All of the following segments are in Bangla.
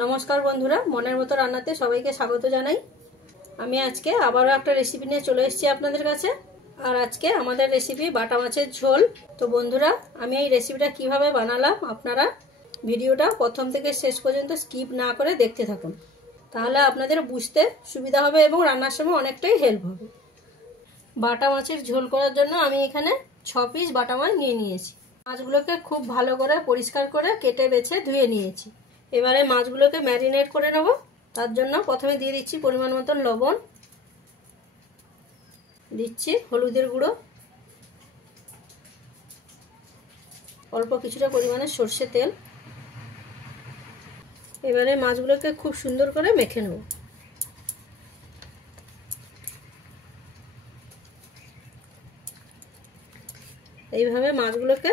নমস্কার বন্ধুরা, মনের মতো রান্নাতে সবাইকে স্বাগত জানাই। আমি আজকে আবারও একটা রেসিপি নিয়ে চলে এসেছি আপনাদের কাছে। আর আজকে আমাদের রেসিপি বাটা মাছের ঝোল। তো বন্ধুরা, আমি এই রেসিপিটা কিভাবে বানালাম আপনারা ভিডিওটা প্রথম থেকে শেষ পর্যন্ত স্কিপ না করে দেখতে থাকুন, তাহলে আপনাদের বুঝতে সুবিধা হবে এবং রান্নার সময় অনেকটাই হেল্প হবে। বাটা মাছের ঝোল করার জন্য আমি এখানে 6 পিস বাটা মাছ নিয়ে নিয়েছি। মাছগুলোকে খুব ভালো করে পরিষ্কার করে কেটে বেছে ধুয়ে নিয়েছি। এবারে মাছগুলোকে ম্যারিনেট করে নেব। তার জন্য প্রথমে দিয়ে দিচ্ছি পরিমাণ মতন লবণ, দিচ্ছি হলুদের গুঁড়ো, অল্প কিছুটা পরিমাণে সর্ষে তেল। এবারে মাছগুলোকে খুব সুন্দর করে মেখে নেব। এইভাবে মাছগুলোকে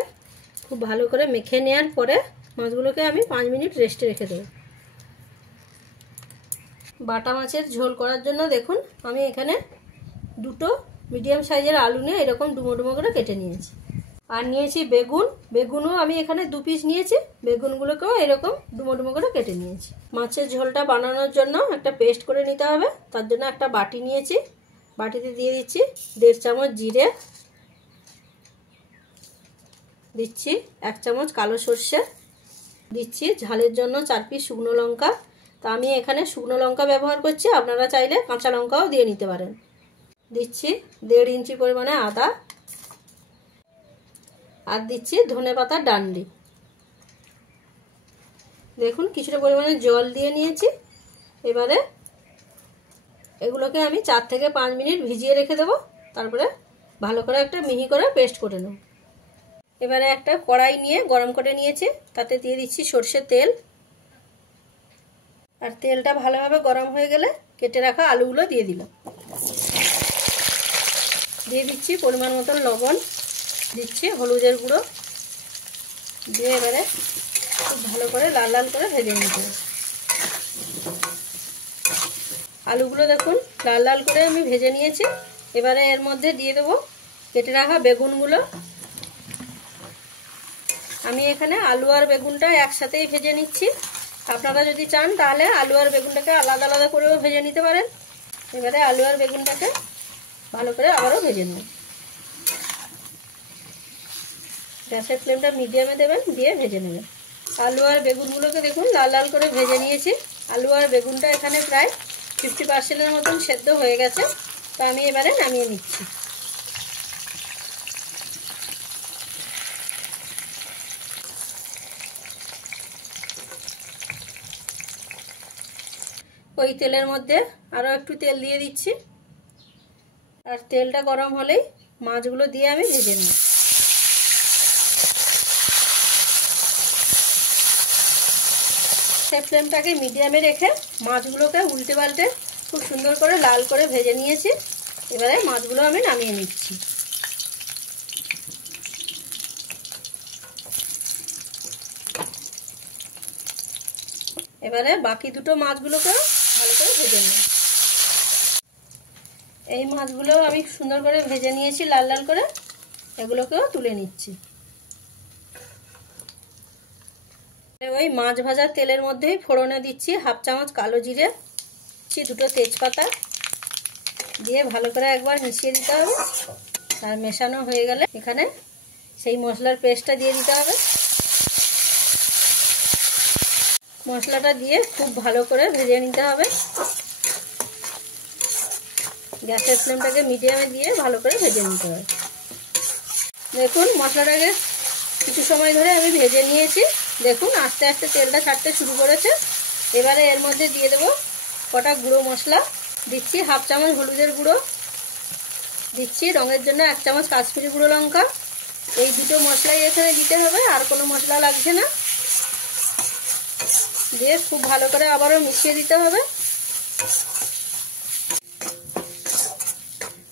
খুব ভালো করে মেখে নেওয়ার পরে মাছগুলোকে আমি 5 মিনিট রেস্টে রেখে দেব। বাটা মাছের ঝোল করার জন্য দেখুন আমি এখানে 2টো মিডিয়াম সাইজের আলু নিয়ে এরকম ডুমো ডুমো করে কেটে নিয়েছি। আর নিয়েছি বেগুনও আমি এখানে 2 পিস নিয়েছি। বেগুনগুলোকেও এরকম ডুমো ডুমো করে কেটে নিয়েছি। মাছের ঝোলটা বানানোর জন্য একটা পেস্ট করে নিতে হবে। তার জন্য একটা বাটি নিয়েছি। বাটিতে দিয়ে দিচ্ছি 1.5 চামচ জিরে, দিচ্ছি 1 চামচ কালো সর্ষে, দিচ্ছি ঝালের জন্য 4 পিস শুকনো লঙ্কা। তা আমি এখানে শুকনো লঙ্কা ব্যবহার করছি, আপনারা চাইলে কাঁচা লঙ্কাও দিয়ে নিতে পারেন। দিচ্ছি 1.5 ইঞ্চি পরিমাণে আদা, আর দিচ্ছি ধনেপাতা ডান্ডি। দেখুন কিছুটা পরিমাণে জল দিয়ে নিয়েছি। এবারে এগুলোকে আমি 4 থেকে 5 মিনিট ভিজিয়ে রেখে দেবো। তারপরে ভালো করে একটা মিহি করে পেস্ট করে নেব। এবারে একটা কড়াই নিয়ে গরম করে নিয়েছি, তাতে দিয়ে দিচ্ছি সর্ষের তেল। আর তেলটা ভালোভাবে গরম হয়ে গেলে কেটে রাখা আলুগুলো দিয়ে দিলাম। দিয়ে দিচ্ছি পরিমাণ মতন লবণ, দিচ্ছি হলুদের গুঁড়ো, দিয়ে এবারে খুব ভালো করে লাল লাল করে ভেজে নিতে হবে। আলুগুলো দেখুন লাল লাল করে আমি ভেজে নিয়েছি। এবারে এর মধ্যে দিয়ে দেবো কেটে রাখা বেগুনগুলো। আমি এখানে আলু আর বেগুনটা একসাথেই ভেজে নিচ্ছি। আপনারা যদি চান তাহলে আলু আর বেগুনটাকে আলাদা আলাদা করেও ভেজে নিতে পারেন। এবারে আলু আর বেগুনটাকে ভালো করে আবারও ভেজে নেব। গ্যাসের ফ্লেমটা মিডিয়ামে দেবেন, দিয়ে ভেজে নেবেন। আলু আর বেগুনগুলোকে দেখুন লাল লাল করে ভেজে নিয়েছি। আলু আর বেগুনটা এখানে প্রায় 50% মতন সেদ্ধ হয়ে গেছে। তো আমি এবারে নামিয়ে নিচ্ছি। ওই তেলের মধ্যে আরও একটু তেল দিয়ে দিচ্ছি। আর তেলটা গরম হলেই মাছগুলো দিয়ে আমি ভেজে নিই। ফ্লেমটাকে মিডিয়ামে রেখে মাছগুলোকে উল্টে পাল্টে খুব সুন্দর করে লাল করে ভেজে নিয়েছি। এবারে মাছগুলো আমি নামিয়ে নিচ্ছি। এবারে বাকি দুটো মাছগুলোকে ভালো করে ভেজে নিই। এই মাছগুলো আমি সুন্দর করে ভেজে নিয়েছি লাল লাল করে, এগুলোকেও তুলে নিচ্ছি। ওই মাছ ভাজার তেলের মধ্যেই ফোড়নে দিচ্ছি 1/2 চামচ কালো জিরে, দিচ্ছি 2টো তেজপাতা, দিয়ে ভালো করে একবার মিশিয়ে দিতে হবে। আর মেশানো হয়ে গেলে এখানে সেই মশলার পেস্টটা দিয়ে দিতে হবে। মশলাটা দিয়ে খুব ভালো করে ভেজে নিতে হবে। গ্যাসের ফ্লেমটাকে মিডিয়ামে দিয়ে ভালো করে ভেজে নিতে হবে। দেখুন মশলাটাকে কিছু সময় ধরে আমি ভেজে নিয়েছি। দেখুন আস্তে আস্তে তেলটা ছাড়তে শুরু করেছে। এবারে এর মধ্যে দিয়ে দেবো কটা গুঁড়ো মশলা। দিচ্ছি 1/2 চামচ হলুদের গুঁড়ো, দিচ্ছি রঙের জন্য 1 চামচ কাশ্মীরি গুঁড়ো লঙ্কা। এই দুটো মশলাই এখানে দিতে হবে, আর কোনো মশলা লাগছে না। দিয়ে খুব ভালো করে আবারও মিশিয়ে দিতে হবে।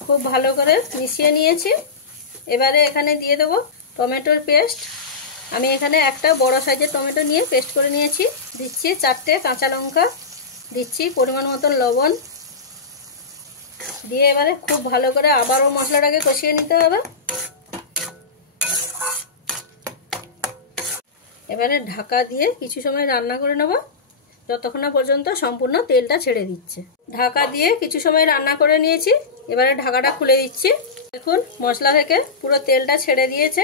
খুব ভালো করে মিশিয়ে নিয়েছি। এবারে এখানে দিয়ে দেবো টমেটোর পেস্ট। আমি এখানে একটা বড় সাইজের টমেটো নিয়ে পেস্ট করে নিয়েছি। দিচ্ছি 4টে কাঁচা লঙ্কা, দিচ্ছি পরিমাণ মতন লবণ, দিয়ে এবারে খুব ভালো করে আবারও মশলাটাকে কষিয়ে নিতে হবে। এবারে ঢাকা দিয়ে কিছু সময় রান্না করে নেব। যতক্ষণ না পর্যন্ত সম্পূর্ণ তেলটা ছেড়ে দিচ্ছে। ঢাকা দিয়ে কিছু সময় রান্না করে নিয়েছি। এবারে ঢাকাটা খুলে দিচ্ছি। দেখুন মশলা থেকে পুরো তেলটা ছেড়ে দিয়েছে।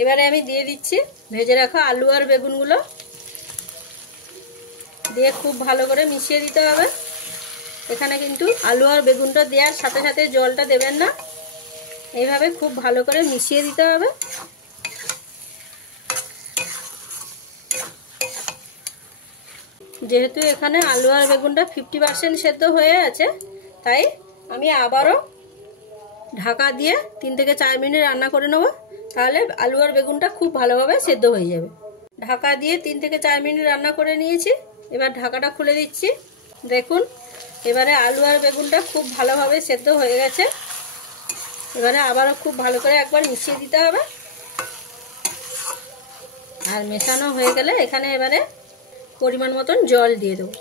এবারে আমি দিয়ে দিচ্ছি ভেজে রাখা আলু আর বেগুনগুলো, দিয়ে খুব ভালো করে মিশিয়ে দিতে হবে। এখানে কিন্তু আলু আর বেগুনটা দেওয়ার সাথে সাথে জলটা দেবেন না, এইভাবে খুব ভালো করে মিশিয়ে দিতে হবে। যেহেতু এখানে আলু আর বেগুনটা 50% সেদ্ধ হয়ে আছে, তাই আমি আবারও ঢাকা দিয়ে 3 থেকে 4 মিনিট রান্না করে নেব, তাহলে আলু আর বেগুনটা খুব ভালোভাবে সেদ্ধ হয়ে যাবে। ঢাকা দিয়ে 3 থেকে 4 মিনিট রান্না করে নিয়েছি। এবার ঢাকাটা খুলে দিচ্ছি। দেখুন এবারে আলু আর বেগুনটা খুব ভালোভাবে সেদ্ধ হয়ে গেছে। এবারে আবারও খুব ভালো করে একবার মিশিয়ে দিতে হবে। আর মেশানো হয়ে গেলে এখানে এবারে পরিমাণ মতন জল দিয়ে দেবো।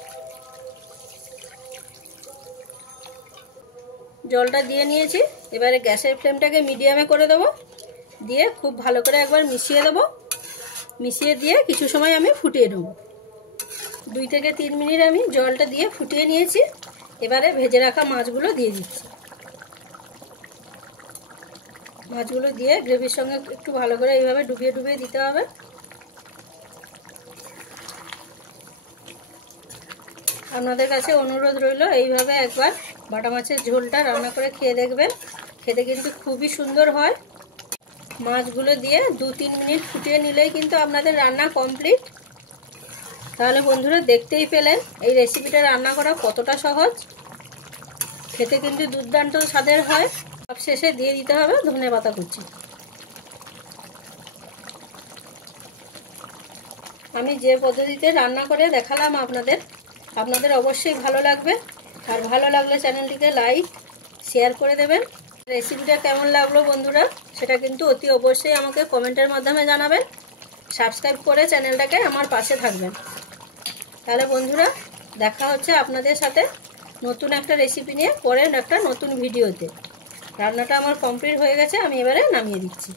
জলটা দিয়ে নিয়েছি। এবারে গ্যাসের ফ্লেমটাকে মিডিয়ামে করে দেবো, দিয়ে খুব ভালো করে একবার মিশিয়ে দেবো। মিশিয়ে দিয়ে কিছু সময় আমি ফুটিয়ে নেব। 2 থেকে 3 মিনিট আমি জলটা দিয়ে ফুটিয়ে নিয়েছি। এবারে ভেজে রাখা মাছগুলো দিয়ে দিচ্ছি। মাছগুলো দিয়ে গ্রেভির সঙ্গে একটু ভালো করে এইভাবে ডুবিয়ে ডুবিয়ে দিতে হবে। আপনাদের কাছে অনুরোধ রইল এইভাবে একবার বাটা মাছের ঝোলটা রান্না করে খেয়ে দেখবেন। খেতে কিন্তু খুবই সুন্দর হয়। মাছগুলো দিয়ে 2-3 মিনিট ফুটিয়ে নিলেই কিন্তু আপনাদের রান্না কমপ্লিট। তাহলে বন্ধুরা দেখতেই পেলেন এই রেসিপিটা রান্না করা কতটা সহজ। খেতে কিন্তু দুর্দান্ত স্বাদের হয়। সব শেষে দিয়ে দিতে হবে ধনেপাতা কুচি। আমি যে পদ্ধতিতে রান্না করে দেখালাম আপনাদের অবশ্যই ভালো লাগবে। আর ভালো লাগলে চ্যানেলটিকে লাইক শেয়ার করে দেবেন। রেসিপিটা কেমন লাগলো বন্ধুরা সেটা কিন্তু অতি অবশ্যই আমাকে কমেন্টের মাধ্যমে জানাবেন। সাবস্ক্রাইব করে চ্যানেলটাকে আমার পাশে থাকবেন। তাহলে বন্ধুরা দেখা হচ্ছে আপনাদের সাথে নতুন একটা রেসিপি নিয়ে পরের একটা নতুন ভিডিওতে। রান্নাটা আমার কমপ্লিট হয়ে গেছে, আমি এবারে নামিয়ে দিচ্ছি।